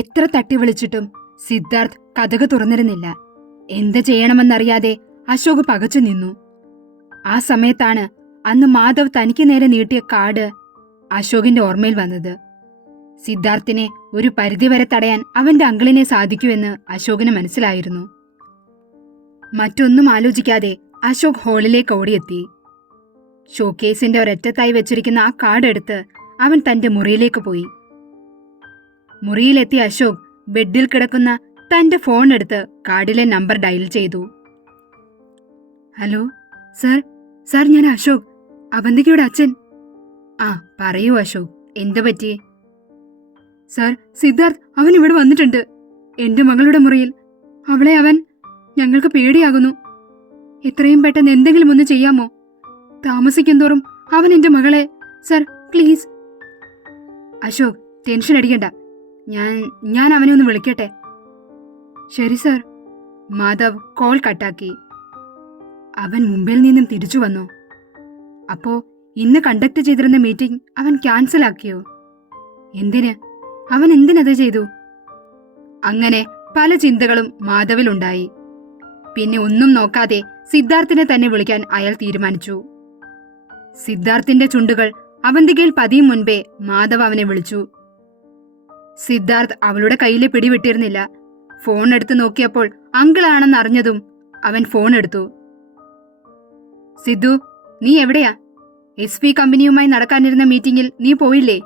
എത്ര തട്ടി വിളിച്ചിട്ടും സിദ്ധാർത്ഥ് കതക് തുറന്നിരുന്നില്ല. എന്ത് ചെയ്യണമെന്നറിയാതെ അശോക് പകച്ചു നിന്നു. ആ സമയത്താണ് അന്ന് മാധവ് തനിക്ക് നേരെ നീട്ടിയ കാർഡ് അശോകിന്റെ ഓർമ്മയിൽ വന്നത്. സിദ്ധാർത്ഥിനെ ഒരു പരിധിവരെ തടയാൻ അവന്റെ അങ്കിളിനെ സാധിക്കുമെന്ന് അശോകിന് മനസ്സിലായിരുന്നു. മറ്റൊന്നും ആലോചിക്കാതെ അശോക് ഹാളിലേക്ക് ഓടിയെത്തി. ഷോക്കേസിന്റെ ഒരറ്റത്തായി വെച്ചിരിക്കുന്ന ആ കാർഡ് എടുത്ത് അവൻ തന്റെ മുറിയിലേക്ക് പോയി. മുറിയിലെത്തിയ അശോക് ബെഡിൽ കിടക്കുന്ന തന്റെ ഫോൺ എടുത്ത് കാർഡിലെ നമ്പർ ഡയൽ ചെയ്തു. ഹലോ സർ, സർ ഞാൻ അശോക്, അവന്തികയുടെ അച്ഛൻ. ആ പറയൂ അശോക്, എന്തു പറ്റി? സർ, സിദ്ധാർത്ഥ് അവൻ ഇവിടെ വന്നിട്ടുണ്ട്, എന്റെ മകളുടെ മുറിയിൽ. അവളെ ഞങ്ങൾക്ക് പേടിയാകുന്നു. എത്രയും പെട്ടെന്ന് എന്തെങ്കിലും ഒന്ന് ചെയ്യാമോ? താമസിക്കും തോറും അവൻ എന്റെ മകളെ. Sir please. അശോക് ടെൻഷൻ അടിക്കണ്ട, ഞാൻ അവനെ ഒന്ന് വിളിക്കട്ടെ. ശരി സർ. മാധവ് കോൾ കട്ടാക്കി. അവൻ മുംബൈയിൽ നിന്നും തിരിച്ചു വന്നു. അപ്പോ ഇന്ന് കണ്ടക്ട് ചെയ്തിരുന്ന മീറ്റിംഗ് അവൻ ക്യാൻസൽ ആക്കിയോ? എന്തിന്? അവൻ എന്തിനത് ചെയ്തു? അങ്ങനെ പല ചിന്തകളും മാധവിലുണ്ടായി. പിന്നെ ഒന്നും നോക്കാതെ സിദ്ധാർത്ഥിനെ തന്നെ വിളിക്കാൻ അയാൾ തീരുമാനിച്ചു. സിദ്ധാർത്ഥിന്റെ ചുണ്ടുകൾ അവന്തികയിൽ പതിയും മുൻപേ മാധവ് അവനെ വിളിച്ചു. സിദ്ധാർത്ഥ് അവളുടെ കയ്യിലെ പിടിവിട്ടിരുന്നില്ല. ഫോൺ എടുത്ത് നോക്കിയപ്പോൾ അങ്കിളാണെന്ന് അറിഞ്ഞതും അവൻ ഫോൺ എടുത്തു. സിദ്ധു, നീ എവിടെയാ? SP കമ്പനിയുമായി നടക്കാനിരുന്ന മീറ്റിംഗിൽ നീ പോയില്ലേ?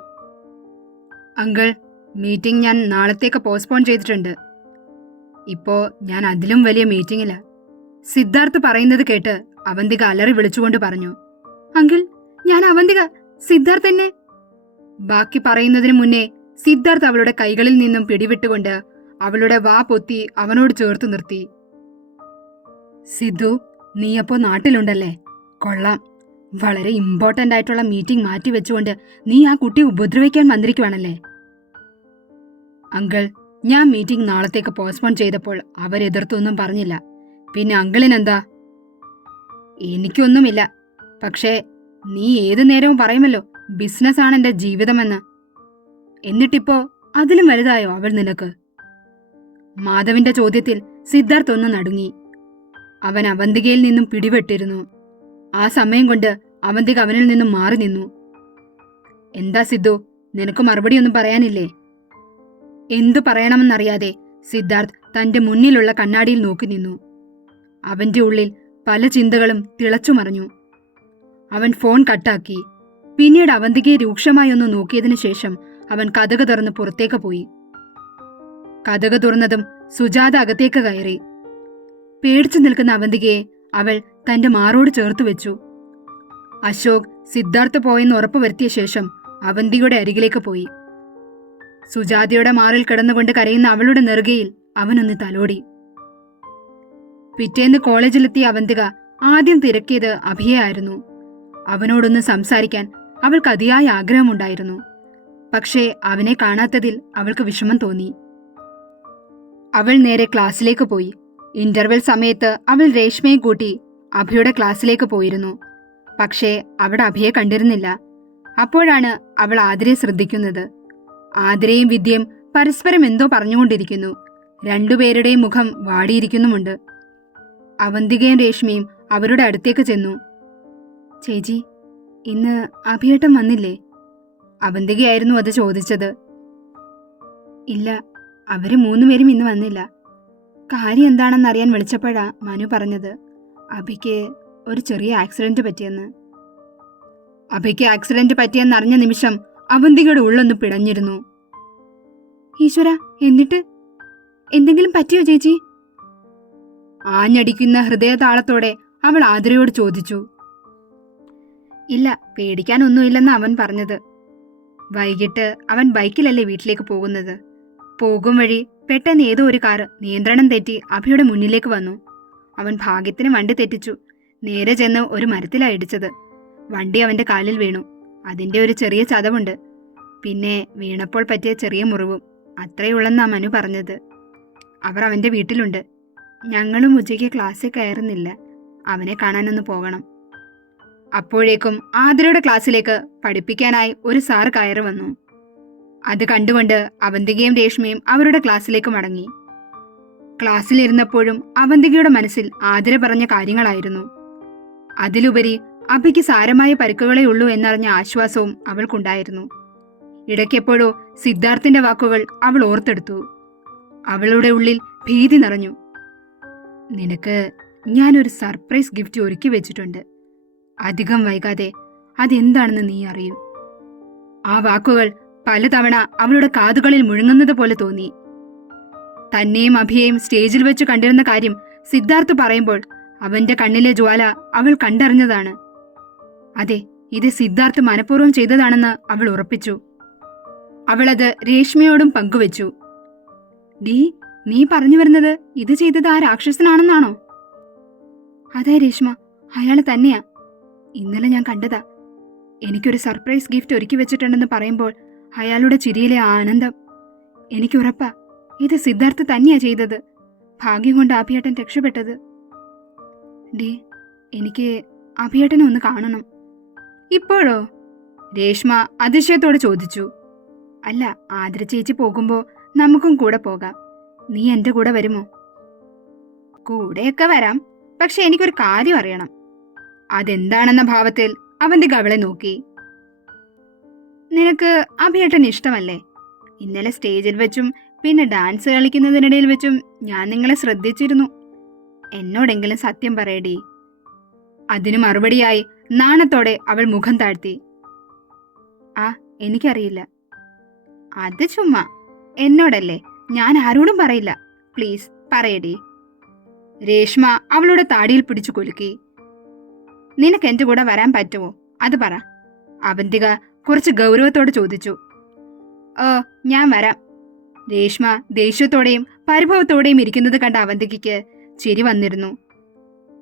അങ്കിൾ, മീറ്റിംഗ് ഞാൻ നാളത്തേക്ക് പോസ്റ്റ്പോൺ ചെയ്തിട്ടുണ്ട്. ഇപ്പോ ഞാൻ അതിലും വലിയ മീറ്റിംഗില്ല. സിദ്ധാർത്ഥ് പറയുന്നത് കേട്ട് അവന്തിക അലറി വിളിച്ചുകൊണ്ട് പറഞ്ഞു. അങ്കിൾ, ഞാൻ അവന്തിക, സിദ്ധാർത്ഥ് തന്നെ. ബാക്കി പറയുന്നതിന് മുന്നേ സിദ്ധാർത്ഥ് അവളുടെ കൈകളിൽ നിന്നും പിടിവിട്ടുകൊണ്ട് അവളുടെ വാ പൊത്തി അവനോട് ചേർത്ത് നിർത്തി. സിദ്ധു, നീയപ്പോ നാട്ടിലുണ്ടല്ലേ? കൊള്ളാം. വളരെ ഇമ്പോർട്ടന്റ് ആയിട്ടുള്ള മീറ്റിംഗ് മാറ്റിവെച്ചുകൊണ്ട് നീ ആ കുട്ടിയെ ഉപദ്രവിക്കാൻ വന്നിരിക്കുവാണല്ലേ? അങ്കിൾ, ഞാൻ മീറ്റിംഗ് നാളത്തേക്ക് പോസ്റ്റ്പോൺ ചെയ്തപ്പോൾ അവരെതിർത്തൊന്നും പറഞ്ഞില്ല. പിന്നെ അങ്കിളിനെന്താ? എനിക്കൊന്നുമില്ല. പക്ഷേ നീ ഏതു നേരവും പറയുമല്ലോ ബിസിനസ്സാണ് എന്റെ ജീവിതമെന്ന്. എന്നിട്ടിപ്പോ അതിലും വലുതായോ അവൾ നിനക്ക്? മാധവിന്റെ ചോദ്യത്തിൽ സിദ്ധാർത്ഥ് ഒന്ന് നടുങ്ങി. അവൻ അവന്തികയിൽ നിന്നും പിടിപെട്ടിരുന്നു. ആ സമയം കൊണ്ട് അവന്തിക അവനിൽ നിന്നും മാറി നിന്നു. എന്താ സിദ്ധു, നിനക്ക് മറുപടിയൊന്നും പറയാനില്ലേ? എന്തു പറയണമെന്നറിയാതെ സിദ്ധാർത്ഥ് തന്റെ മുന്നിലുള്ള കണ്ണാടിയിൽ നോക്കി നിന്നു. അവന്റെ ഉള്ളിൽ പല ചിന്തകളും തിളച്ചുമറിഞ്ഞു. അവൻ ഫോൺ കട്ടാക്കി. പിന്നീട് അവന്തികയെ രൂക്ഷമായി ഒന്ന് നോക്കിയതിനു ശേഷം അവൻ കതക് തുറന്ന് പുറത്തേക്ക് പോയി. കതക് തുറന്നതും സുജാത അകത്തേക്ക് കയറി. പേടിച്ചു നിൽക്കുന്ന അവന്തികയെ അവൾ തന്റെ മാറോട് ചേർത്തു വെച്ചു. അശോക് സിദ്ധാർത്ഥ് പോയെന്ന് ഉറപ്പുവരുത്തിയ ശേഷം അവന്തികയുടെ അരികിലേക്ക് പോയി. സുജാതയുടെ മാറിൽ കിടന്നുകൊണ്ട് കരയുന്ന അവളുടെ നെറുകയിൽ അവനൊന്ന് തലോടി. പിറ്റേന്ന് കോളേജിലെത്തിയ അവന്തിക ആദ്യം തിരക്കിയത് അഭിയായിരുന്നു. അവനോടൊന്ന് സംസാരിക്കാൻ അവൾക്ക് അതിയായ ആഗ്രഹമുണ്ടായിരുന്നു. പക്ഷേ അവനെ കാണാത്തതിൽ അവൾക്ക് വിഷമം തോന്നി. അവൾ നേരെ ക്ലാസ്സിലേക്ക് പോയി. ഇന്റർവെൽ സമയത്ത് അവൾ രേഷ്മയെ കൂട്ടി അഭിയുടെ ക്ലാസ്സിലേക്ക് പോയിരുന്നു. പക്ഷേ അവിടെ അഭിയെ കണ്ടിരുന്നില്ല. അപ്പോഴാണ് അവൾ ആതിരയെ ശ്രദ്ധിക്കുന്നത്. ആതിരയും വിദ്യയും പരസ്പരം എന്തോ പറഞ്ഞുകൊണ്ടിരിക്കുന്നു. രണ്ടുപേരുടെയും മുഖം വാടിയിരിക്കുന്നുമുണ്ട്. അവന്തികയും രേഷ്മയും അവരുടെ അടുത്തേക്ക് ചെന്നു. ചേച്ചി, ഇന്ന് അഭിയേട്ടൻ വന്നില്ലേ? അവന്തികയായിരുന്നു അത് ചോദിച്ചത്. ഇല്ല, അവര് മൂന്നുപേരും ഇന്ന് വന്നില്ല. കാര്യം എന്താണെന്നറിയാൻ വിളിച്ചപ്പോഴാ മനു പറഞ്ഞത് അഭിക്ക് ഒരു ചെറിയ ആക്സിഡന്റ് പറ്റിയെന്ന്. അഭിക്ക് ആക്സിഡന്റ് പറ്റിയെന്നറിഞ്ഞ നിമിഷം അവന്തികയുടെ ഉള്ളൊന്ന് പിടഞ്ഞിരുന്നു. ഈശ്വര, എന്നിട്ട് എന്തെങ്കിലും പറ്റിയോ ചേച്ചി? ആഞ്ഞടിക്കുന്ന ഹൃദയതാളത്തോടെ അവൾ ആതിരയോട് ചോദിച്ചു. ഇല്ല, പേടിക്കാനൊന്നുമില്ലെന്ന് അവൻ പറഞ്ഞത്. വൈകിട്ട് അവൻ ബൈക്കിലല്ലേ വീട്ടിലേക്ക് പോകുന്നത്. പോകും വഴി പെട്ടെന്ന് ഏതോ ഒരു കാർ നിയന്ത്രണം തെറ്റി അഭിയുടെ മുന്നിലേക്ക് വന്നു. അവൻ ഭാഗ്യത്തിന് വണ്ടി തെറ്റിച്ചു. നേരെ ചെന്ന് ഒരു മരത്തിലാണ് ഇടിച്ചത്. വണ്ടി അവന്റെ കാലിൽ വീണു. അതിന്റെ ഒരു ചെറിയ ചതവുണ്ട്. പിന്നെ വീണപ്പോൾ പറ്റിയ ചെറിയ മുറിവും. അത്രയുള്ളെന്നാ മനു പറഞ്ഞത്. അവർ അവന്റെ വീട്ടിലുണ്ട്. ഞങ്ങളും ഉച്ചയ്ക്ക് ക്ലാസ്സിൽ കയറുന്നില്ല. അവനെ കാണാനൊന്ന് പോകണം. അപ്പോഴേക്കും ആതിരയുടെ ക്ലാസ്സിലേക്ക് പഠിപ്പിക്കാനായി ഒരു സാർ കയറി വന്നു. അത് കണ്ടുകൊണ്ട് അവന്തികയും രേഷ്മയും അവരുടെ ക്ലാസ്സിലേക്ക് മടങ്ങി. ക്ലാസ്സിലിരുന്നപ്പോഴും അവന്തികയുടെ മനസ്സിൽ ആതിര പറഞ്ഞ കാര്യങ്ങളായിരുന്നു. അതിലുപരി അഭിക്ക് സാരമായ പരിക്കുകളേ ഉള്ളൂ എന്നറിഞ്ഞ ആശ്വാസവും അവൾക്കുണ്ടായിരുന്നു. ഇടയ്ക്കെപ്പോഴോ സിദ്ധാർത്ഥിന്റെ വാക്കുകൾ അവൾ ഓർത്തെടുത്തു. അവളുടെ ഉള്ളിൽ ഭീതി നിറഞ്ഞു. നിനക്ക് ഞാനൊരു സർപ്രൈസ് ഗിഫ്റ്റ് ഒരുക്കി വെച്ചിട്ടുണ്ട്. അധികം വൈകാതെ അതെന്താണെന്ന് നീ അറിയും. ആ വാക്കുകൾ പലതവണ അവളുടെ കാതുകളിൽ മുഴങ്ങുന്നത് പോലെ തോന്നി. തന്നെയും അഭിയെയും സ്റ്റേജിൽ വെച്ച് കണ്ടിരുന്ന കാര്യം സിദ്ധാർത്ഥ് പറയുമ്പോൾ അവന്റെ കണ്ണിലെ ജ്വാല അവൾ കണ്ടറിഞ്ഞതാണ്. അതെ, ഇത് സിദ്ധാർത്ഥ് മനഃപൂർവ്വം ചെയ്തതാണെന്ന് അവൾ ഉറപ്പിച്ചു. അവളത് രേഷ്മയോടും പങ്കുവെച്ചു. നീ പറഞ്ഞു വരുന്നത് ഇത് ചെയ്തത് ആ രാക്ഷസനാണെന്നാണോ? അതെ രേഷ്മ, അയാൾ തന്നെയാ. ഇന്നലെ ഞാൻ കണ്ടതാ. എനിക്കൊരു സർപ്രൈസ് ഗിഫ്റ്റ് ഒരുക്കി വെച്ചിട്ടുണ്ടെന്ന് പറയുമ്പോൾ അയാളുടെ ചിരിയിലെ ആനന്ദം. എനിക്കുറപ്പാ ഇത് സിദ്ധാർത്ഥ് തന്നെയാ ചെയ്തത്. ഭാഗ്യം കൊണ്ട് അഭിയേട്ടൻ രക്ഷപ്പെട്ടത്. എനിക്ക് അഭിയേട്ടനെ ഒന്ന് കാണണം. ഇപ്പോഴോ? രേഷ്മ അതിശയത്തോടെ ചോദിച്ചു. അല്ല, ആതിര ചേച്ചി പോകുമ്പോ നമുക്കും കൂടെ പോകാം. നീ എന്റെ കൂടെ വരുമോ? കൂടെയൊക്കെ വരാം, പക്ഷെ എനിക്കൊരു കാര്യം അറിയണം. അതെന്താണെന്ന ഭാവത്തിൽ അവന്റെ അവളെ നോക്കി. നിനക്ക് അഭിയേട്ടൻ ഇഷ്ടമല്ലേ? ഇന്നലെ സ്റ്റേജിൽ വെച്ചും പിന്നെ ഡാൻസ് കളിക്കുന്നതിനിടയിൽ വെച്ചും ഞാൻ നിങ്ങളെ ശ്രദ്ധിച്ചിരുന്നു. എന്നോടെങ്കിലും സത്യം പറയടി. അതിനു മറുപടിയായി നാണത്തോടെ അവൾ മുഖം താഴ്ത്തി. എനിക്കറിയില്ല. അത് ചുമ്മാ. എന്നോടല്ലേ, ഞാൻ ആരോടും പറയില്ല. പ്ലീസ് പറയടി. രേഷ്മ അവളുടെ താടിയിൽ പിടിച്ചു കുലുക്കി. നിനക്ക് എന്റെ കൂടെ വരാൻ പറ്റുമോ? അത് പറ. അവന്തിക കുറച്ച് ഗൗരവത്തോടെ ചോദിച്ചു. ഞാൻ വരാം. രേഷ്മ ദേഷ്യത്തോടെയും പരിഭവത്തോടെയും ഇരിക്കുന്നത് കണ്ട അവന്തികയ്ക്ക് ചിരി വന്നിരുന്നു.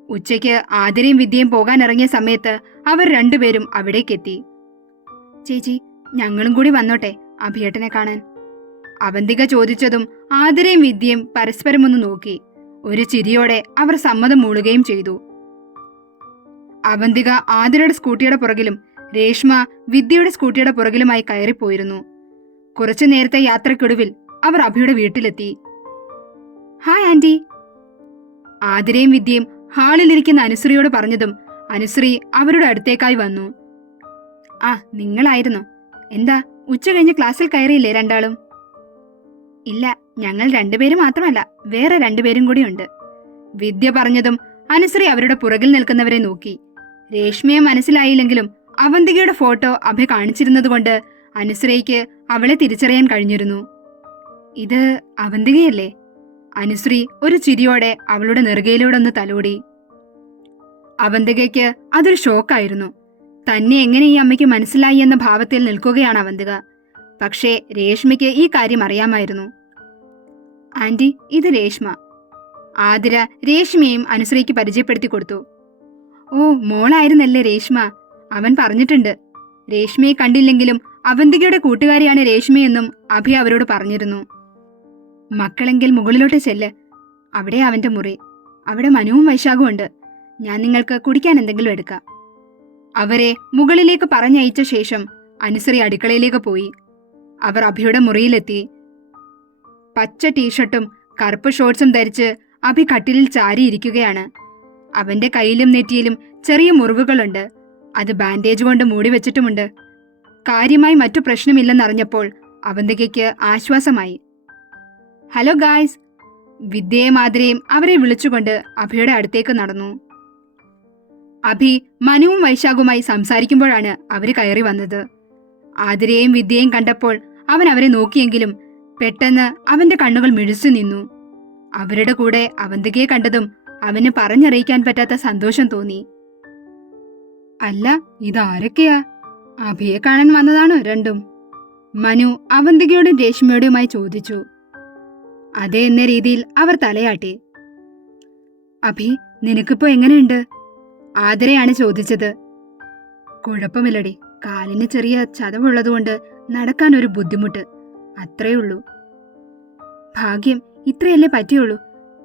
ഉച്ചയ്ക്ക് ആതിരയും വിദ്യയും പോകാനിറങ്ങിയ സമയത്ത് അവർ രണ്ടുപേരും അവിടേക്കെത്തി. ചേച്ചി, ഞങ്ങളും കൂടി വന്നോട്ടെ അഭിയേട്ടനെ കാണാൻ? അവന്തിക ചോദിച്ചതും ആതിരയും വിദ്യയും പരസ്പരം ഒന്ന് നോക്കി. ഒരു ചിരിയോടെ അവർ സമ്മതം മൂളുകയും ചെയ്തു. അവന്തിക ആതിരയുടെ സ്കൂട്ടിയുടെ പുറകിലും രേഷ്മ വിദ്യയുടെ സ്കൂട്ടിയുടെ പുറകിലുമായി കയറിപ്പോയിരുന്നു. കുറച്ചു നേരത്തെ യാത്രക്കൊടുവിൽ അവർ അഭിയുടെ വീട്ടിലെത്തി. Hi aunty. ആതിരയും വിദ്യയും ഹാളിലിരിക്കുന്ന അനുശ്രീയോട് പറഞ്ഞതും അനുശ്രീ അവരുടെ അടുത്തേക്കായി വന്നു. നിങ്ങളായിരുന്നു. എന്താ, ഉച്ച കഴിഞ്ഞ് ക്ലാസ്സിൽ കയറിയില്ലേ രണ്ടാളും? ഇല്ല, ഞങ്ങൾ രണ്ടുപേരും മാത്രമല്ല, വേറെ രണ്ടുപേരും കൂടിയുണ്ട്. വിദ്യ പറഞ്ഞതും അനുശ്രീ അവരുടെ പുറകിൽ നിൽക്കുന്നവരെ നോക്കി. രേഷ്മയെ മനസ്സിലായില്ലെങ്കിലും അവന്തികയുടെ ഫോട്ടോ അഭി കാണിച്ചിരുന്നതുകൊണ്ട് അനുശ്രീക്ക് അവളെ തിരിച്ചറിയാൻ കഴിഞ്ഞിരുന്നു. ഇത് അവന്തികയല്ലേ? അനുശ്രീ ഒരു ചിരിയോടെ അവളുടെ നെറുകയിലൂടൊന്ന് തലോടി. അവന്തികയ്ക്ക് അതൊരു ഷോക്കായിരുന്നു. തന്നെ എങ്ങനെ ഈ അമ്മയ്ക്ക് മനസ്സിലായി എന്ന ഭാവത്തിൽ നിൽക്കുകയാണ് അവന്തിക. പക്ഷേ രേഷ്മയ്ക്ക് ഈ കാര്യം അറിയാമായിരുന്നു. ആന്റി, ഇത് രേഷ്മ. ആതിര രേഷ്മയെയും അനുശ്രീക്ക് പരിചയപ്പെടുത്തി കൊടുത്തു. മോളായിരുന്നല്ലേ രേഷ്മ? അവൻ പറഞ്ഞിട്ടുണ്ട്. രേഷ്മയെ കണ്ടില്ലെങ്കിലും അവന്തികയുടെ കൂട്ടുകാരിയാണ് രേഷ്മയെന്നും അഭി അവരോട് പറഞ്ഞിരുന്നു. മക്കളെങ്കിൽ മുകളിലോട്ട് ചെല്ല്. അവിടെ അവന്റെ മുറി. അവിടെ മനുവും വൈശാഖും ഉണ്ട്. ഞാൻ നിങ്ങൾക്ക് കുടിക്കാൻ എന്തെങ്കിലും എടുക്കാം. അവരെ മുകളിലേക്ക് പറഞ്ഞയച്ച ശേഷം അനുശ്രീ അടുക്കളയിലേക്ക് പോയി. അവർ അഭിയുടെ മുറിയിലെത്തി. പച്ച ടീഷർട്ടും കറുപ്പ് ഷോർട്സും ധരിച്ച് അഭി കട്ടിലിൽ ചാരിയിരിക്കുകയാണ്. അവന്റെ കയ്യിലും നെറ്റിയിലും ചെറിയ മുറിവുകളുണ്ട്. അത് ബാൻഡേജ് കൊണ്ട് മൂടി വെച്ചിട്ടുമുണ്ട്. കാര്യമായി മറ്റു പ്രശ്നമില്ലെന്നറിഞ്ഞപ്പോൾ അവന്തികയ്ക്ക് ആശ്വാസമായി. Hello guys. വിദ്യയെ മാതിരിയും അവരെ വിളിച്ചുകൊണ്ട് അഭിയുടെ അടുത്തേക്ക് നടന്നു. അഭി മനുവും വൈശാഖുമായി സംസാരിക്കുമ്പോഴാണ് അവര് കയറി വന്നത്. ആതിരയെയും വിദ്യയും കണ്ടപ്പോൾ അവൻ അവരെ നോക്കിയെങ്കിലും പെട്ടെന്ന് അവന്റെ കണ്ണുകൾ മിഴിച്ചു നിന്നു. അവരുടെ കൂടെ അവന്തികയെ കണ്ടതും അവന് പറഞ്ഞറിയിക്കാൻ പറ്റാത്ത സന്തോഷം തോന്നി. അല്ല, ഇതാരൊക്കെയാ? അഭിയെ കാണാൻ വന്നതാണോ രണ്ടും? മനു അവന്തികയോടും രേഷ്മയോടുമായി ചോദിച്ചു. അതേ എന്ന രീതിയിൽ അവർ തലയാട്ടി. അഭി, നിനക്കിപ്പോ എങ്ങനെയുണ്ട്? ആതിരയാണ് ചോദിച്ചത്. കുഴപ്പമില്ലടി, കാലിന് ചെറിയ ചതവുള്ളതുകൊണ്ട് നടക്കാൻ ഒരു ബുദ്ധിമുട്ട്, അത്രയുള്ളൂ. ഭാഗ്യം, ഇത്രയല്ലേ പറ്റിയുള്ളൂ.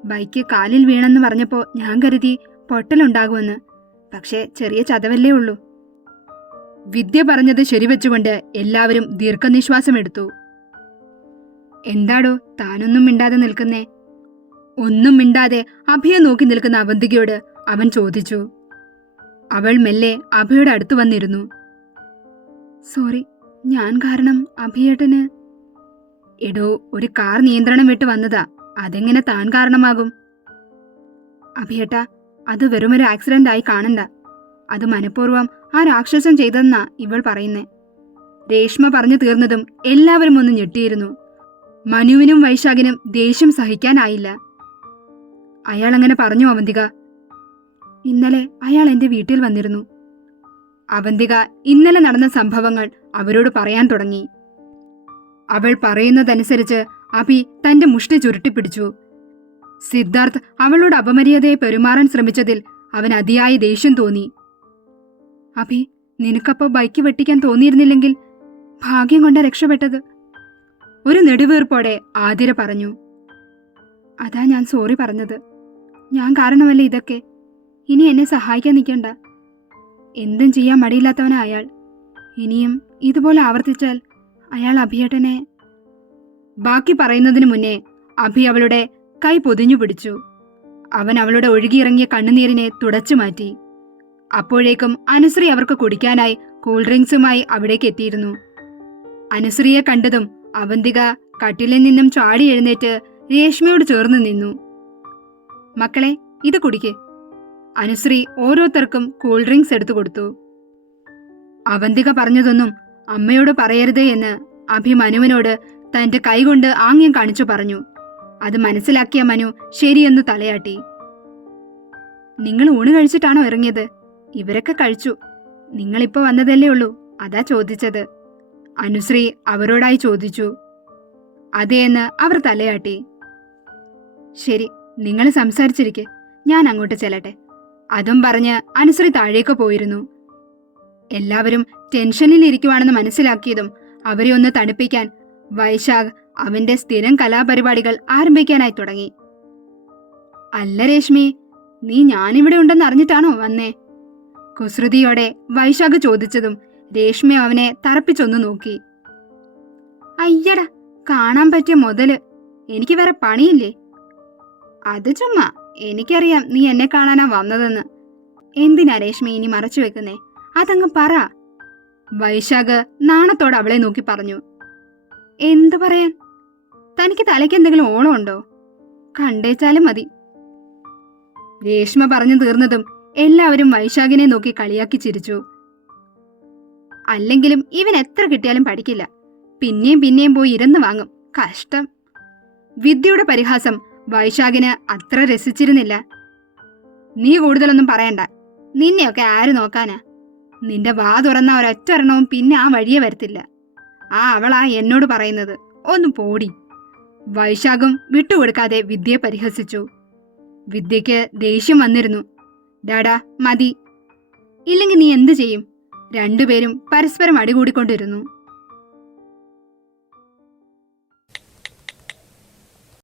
ബൈക്ക് കാലിൽ വീണെന്ന് പറഞ്ഞപ്പോ ഞാൻ കരുതി പൊട്ടലുണ്ടാകുമെന്ന്. പക്ഷേ ചെറിയ ചതവല്ലേ ഉള്ളൂ. വിദ്യ പറഞ്ഞത് ശരിവെച്ചുകൊണ്ട് എല്ലാവരും ദീർഘനിശ്വാസമെടുത്തു. എന്താടോ താനൊന്നും മിണ്ടാതെ നിൽക്കുന്നേ? ഒന്നും മിണ്ടാതെ അഭയെ നോക്കി നിൽക്കുന്ന അവന്തികയോട് അവൻ ചോദിച്ചു. അവൾ മെല്ലെ അഭയുടെ അടുത്ത് വന്നിരുന്നു. സോറി, ഞാൻ കാരണം അഭിയേട്ടന്. എടോ, ഒരു കാർ നിയന്ത്രണം വിട്ട് വന്നതാ, അതെങ്ങനെ താൻ കാരണമാകും? അഭിയേട്ടാ, അത് വെറുമൊരു ആക്സിഡന്റ് ആയി കാണണ്ട. അത് മനഃപൂർവ്വം ആ രാക്ഷസൻ ചെയ്തെന്നാ ഇവൾ പറയുന്നേ. രേഷ്മ പറഞ്ഞു തീർന്നതും എല്ലാവരും ഒന്ന് ഞെട്ടിയിരുന്നു. മനുവിനും വൈശാഖിനും ദേഷ്യം സഹിക്കാനായില്ല. അയാൾ അങ്ങനെ പറഞ്ഞു അവന്തിക. ഇന്നലെ അയാൾ എന്റെ വീട്ടിൽ വന്നിരുന്നു. അവന്തിക ഇന്നലെ നടന്ന സംഭവങ്ങൾ അവരോട് പറയാൻ തുടങ്ങി. അവൾ പറയുന്നതനുസരിച്ച് അഭി തന്റെ മുഷ്ടി ചുരുട്ടിപ്പിടിച്ചു. സിദ്ധാർത്ഥ് അവളോട് അപമര്യാദയെ പെരുമാറാൻ ശ്രമിച്ചതിൽ അവൻ അതിയായ ദേഷ്യം തോന്നി. അഭി, നിനക്കപ്പോ ബൈക്ക് വെട്ടിക്കാൻ തോന്നിയിരുന്നില്ലെങ്കിൽ ഭാഗ്യം കൊണ്ട രക്ഷപ്പെട്ടത്. ഒരു നെടുവീർപ്പോടെ ആതിര പറഞ്ഞു. അതാ ഞാൻ സോറി പറഞ്ഞത്. ഞാൻ കാരണമല്ലേ ഇതൊക്കെ. ഇനി എന്നെ സഹായിക്കാൻ നിൽക്കണ്ട. എന്തും ചെയ്യാൻ മടിയില്ലാത്തവനാ അയാൾ. ഇനിയും ഇതുപോലെ ആവർത്തിച്ചാൽ അയാൾ അഭിയേട്ടനെ. ബാക്കി പറയുന്നതിനു മുന്നേ അഭി അവളുടെ കൈ പൊതിഞ്ഞു പിടിച്ചു. അവൻ അവളുടെ ഒഴുകിയിറങ്ങിയ കണ്ണുനീരിനെ തുടച്ചു മാറ്റി. അപ്പോഴേക്കും അനുശ്രീ അവർക്ക് കുടിക്കാനായി കൂൾ ഡ്രിങ്ക്സുമായി അവിടേക്ക് എത്തിയിരുന്നു. അനുശ്രീയെ കണ്ടതും അവന്തിക കട്ടിലിൽ നിന്നും ചാടി എഴുന്നേറ്റ് രേഷ്മയോട് ചേർന്ന് നിന്നു. മക്കളെ, ഇത് കുടിക്ക്. അനുശ്രീ ഓരോരുത്തർക്കും കൂൾ ഡ്രിങ്ക്സ് എടുത്തു കൊടുത്തു. അവന്തിക പറഞ്ഞതൊന്നും അമ്മയോട് പറയരുത് എന്ന് അഭി മനുവിനോട് തന്റെ കൈകൊണ്ട് ആംഗ്യം കാണിച്ചു പറഞ്ഞു. അത് മനസ്സിലാക്കിയ മനു ശരിയെന്നു തലയാട്ടി. നിങ്ങൾ ഊണ് കഴിച്ചിട്ടാണോ ഇറങ്ങിയത്? ഇവരൊക്കെ കഴിച്ചു. നിങ്ങളിപ്പോ വന്നതല്ലേ ഉള്ളൂ, അതാ ചോദിച്ചത്. അനുശ്രീ അവരോടായി ചോദിച്ചു. അതേന്ന് അവർ തലയാട്ടി. ശരി, നിങ്ങൾ സംസാരിച്ചിരിക്കെ, ഞാൻ അങ്ങോട്ട് ചെല്ലട്ടെ. അതും പറഞ്ഞ് അനുശ്രീ താഴേക്ക് പോയിരുന്നു. എല്ലാവരും ടെൻഷനിൽ ഇരിക്കുവാണെന്ന് മനസ്സിലാക്കിയതും അവരെ ഒന്ന് തണുപ്പിക്കാൻ വൈശാഖ് അവന്റെ സ്ഥിരം കലാപരിപാടികൾ ആരംഭിക്കാനായി തുടങ്ങി. അല്ല രേഷ്മി, നീ ഞാനിവിടെ ഉണ്ടെന്ന് അറിഞ്ഞിട്ടാണോ വന്നേ? കുസൃതിയോടെ വൈശാഖ് ചോദിച്ചതും രേഷ്മ അവനെ തറപ്പിച്ചൊന്നു നോക്കി. അയ്യടാ, കാണാൻ പറ്റിയ മുതല്. എനിക്ക് വേറെ പണിയില്ലേ? അത് ചുമ്മാ, എനിക്കറിയാം നീ എന്നെ കാണാനാ വന്നതെന്ന്. എന്തിനാ രേഷ്മ ഇനി മറച്ചു വെക്കുന്നേ? അതങ്ങ് പറ. വൈശാഖ് നാണത്തോടെ അവളെ നോക്കി പറഞ്ഞു. എന്തു പറയാൻ? തനിക്ക് തലയ്ക്ക് എന്തെങ്കിലും ഓളം ഉണ്ടോ? കണ്ടേച്ചാലും മതി. രേഷ്മ പറഞ്ഞു തീർന്നതും എല്ലാവരും വൈശാഖിനെ നോക്കി കളിയാക്കി ചിരിച്ചു. അല്ലെങ്കിലും ഇവൻ എത്ര കിട്ടിയാലും പഠിക്കില്ല. പിന്നെയും പിന്നെയും പോയി ഇരുന്ന് വാങ്ങും. കഷ്ടം. വിദ്യയുടെ പരിഹാസം വൈശാഖിന് അത്ര രസിച്ചിരുന്നില്ല. നീ കൂടുതലൊന്നും പറയണ്ട. നിന്നെയൊക്കെ ആര് നോക്കാനാ? നിന്റെ വാ തുറന്ന ഒരൊറ്റ എണ്ണവും പിന്നെ ആ വഴിയെ വരത്തില്ല. അവളാ എന്നോട് പറയുന്നത്. ഒന്ന് പോടി. വൈശാഖും വിട്ടുകൊടുക്കാതെ വിദ്യയെ പരിഹസിച്ചു. വിദ്യയ്ക്ക് ദേഷ്യം വന്നിരുന്നു. ഡാഡാ, മതി. ഇല്ലെങ്കിൽ നീ എന്തു ചെയ്യും? രണ്ടുപേരും പരസ്പരം അടികൂടിക്കൊണ്ടിരുന്നു.